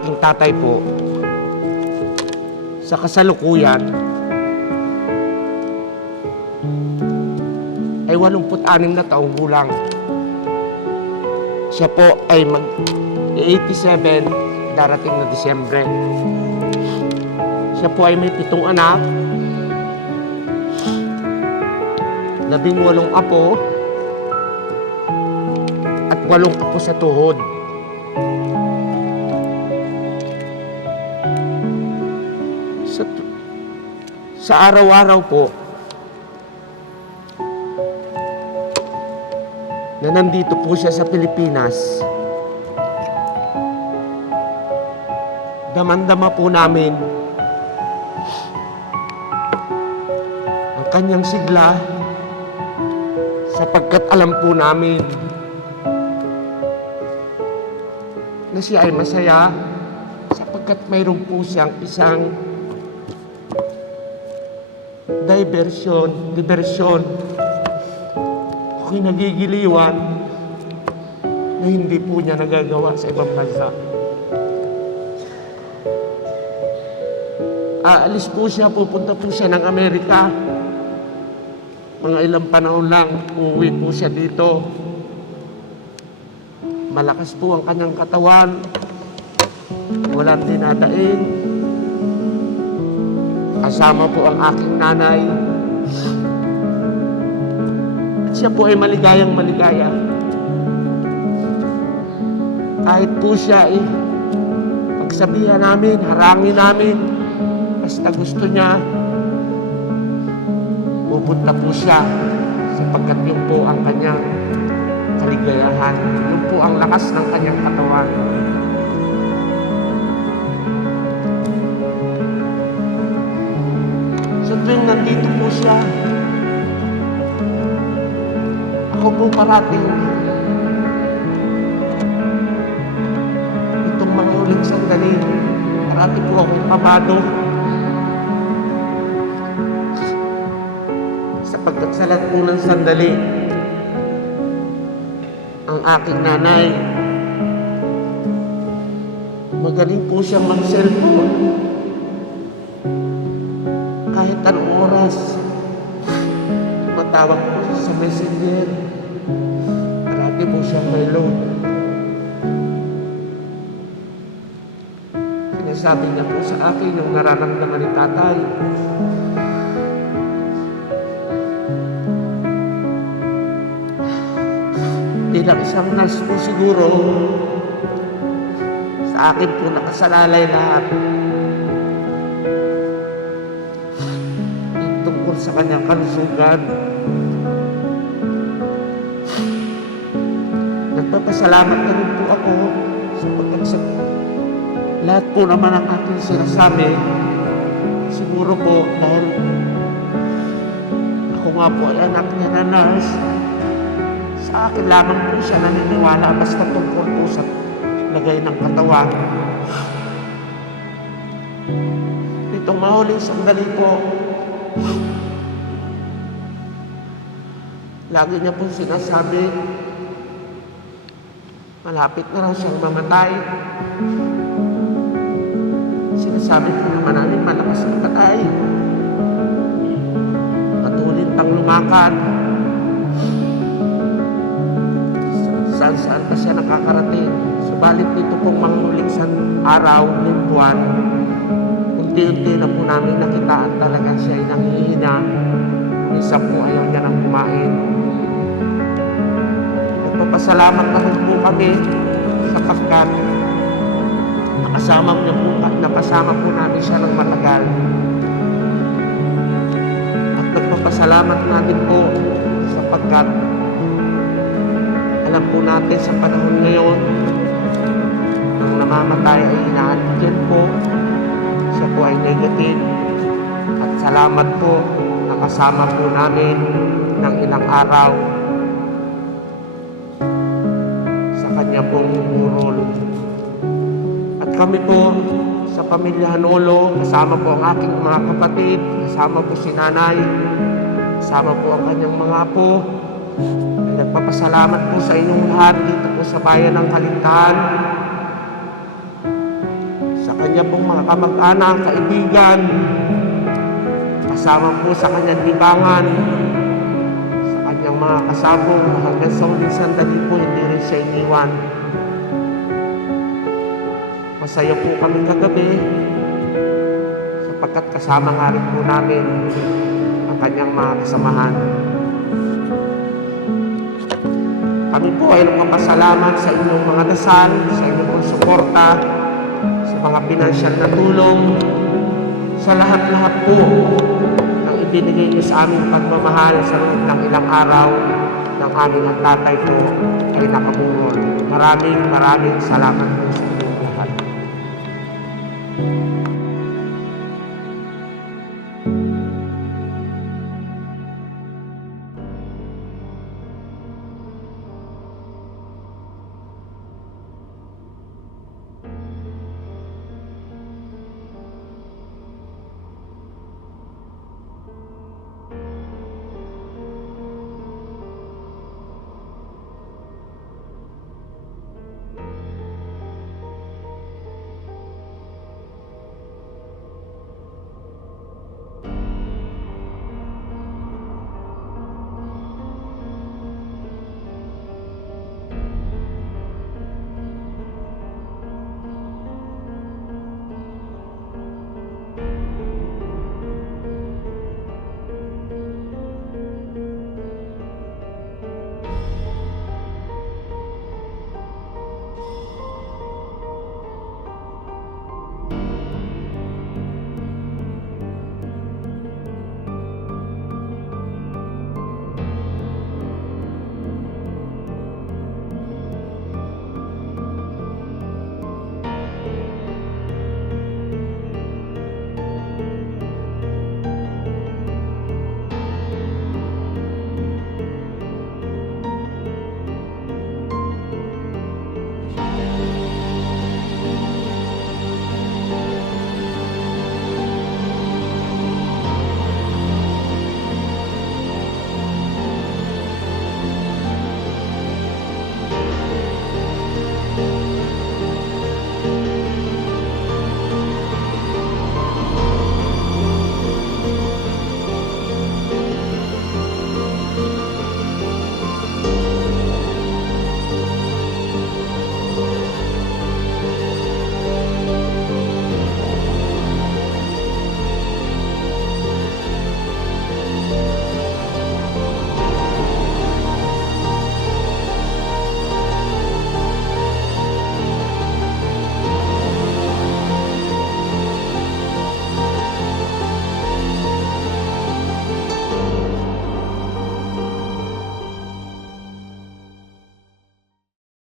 aking tatay po, sa kasalukuyan, ay 86 na taong gulang. Siya po ay mag-87 darating na Disyembre. Siya po ay may 7 anak, 18 apo, at 8 apo sa tuhod. Sa araw-araw po, na nandito po siya sa Pilipinas, damang-dama po namin ang kanyang sigla, sapagkat alam po namin na siya ay masaya sapagkat mayroon po siyang isang diversyon o kinagigiliwan na hindi po niya nagagawa sa ibang bansa. Aalis po siya, pupunta po siya ng Amerika. Mga ilang panahon lang, uuwi po siya dito. Malakas po ang kanyang katawan, walang dinadaing. Kasama po ang aking nanay. At siya po ay maligayang maligaya. Kahit po siya ay pagsabihan namin, harangin namin, basta gusto niya, pupunta po siya sapagkat yun po ang kanyang kaligayahan. Yun po ang lakas ng kanyang katawan. Sa tuwing nandito po siya, ako po parating itong mga huling sandali, parati po akong kabado sapagkat sa lahat po ng sandali, ang aking nanay, magaling po siyang mag-cellphone. Kahit anong oras, matawag po siya sa messenger. Parati po siyang may load. Sinasabi niya po sa akin yung nararamdaman ni tatay. Bilang isang nurse po siguro, sa akin po nakasalalay lahat tungkol sa kanyang kalusugan. Nagpapasalamat na rin po ako sapagkat sa lahat po naman ang aking sinasabi, siguro po dahil ako nga po ay anak niya na nurse, sa akin lamang po siya naniniwala basta tungkol po sa lagay ng katawan. Itong mahuling sandali po, lagi niya po sinasabi, malapit na raw siyang mamatay. Sinasabi po naman namin, malakas ang patay. Patuloy pang lumakad. Saan-saan pa siya nakakarating. Subalit dito pong mga huling araw ng buwan, unti-unti na po namin nakitaan talaga siya ay nanghihina. Minsan po ayaw niya nang kumain. Nagpapasalamat na rin po kami sapagkat napasama po namin siya ng matagal. At nagpapasalamat natin po sapagkat alam po natin sa panahon ngayon, ang namamatay ay ina-antigen po. Siya po ay negative. At salamat po, nakasama po namin ng ilang araw sa kanya pong burol. At kami po sa pamilya Hanolo, kasama po ang aking mga kapatid, kasama po si nanay, kasama po ang kanyang mga apo. Nagpapasalamat po sa inyong lahat dito po sa bayan ng Kalintahan. kanya pong mga kamag-anak, kaibigan, kasama po sa kanyang libangan, sa kanyang mga kasabong hanggang sa uling sandali po hindi rin siya iniwan. Masaya po kami kagabi sapagkat kasama nga rin po namin ang kanyang mga kasamahan. Kami po ay nagpapasalamat sa inyong mga dasal, sa inyong mga suporta, sa mga pinansyal na tulong, sa lahat-lahat po ng ibinigay niyo sa aming pagmamahal sa loob ng ilang araw ng aming ang tatay ko ay nakaburol. Maraming salamat po sa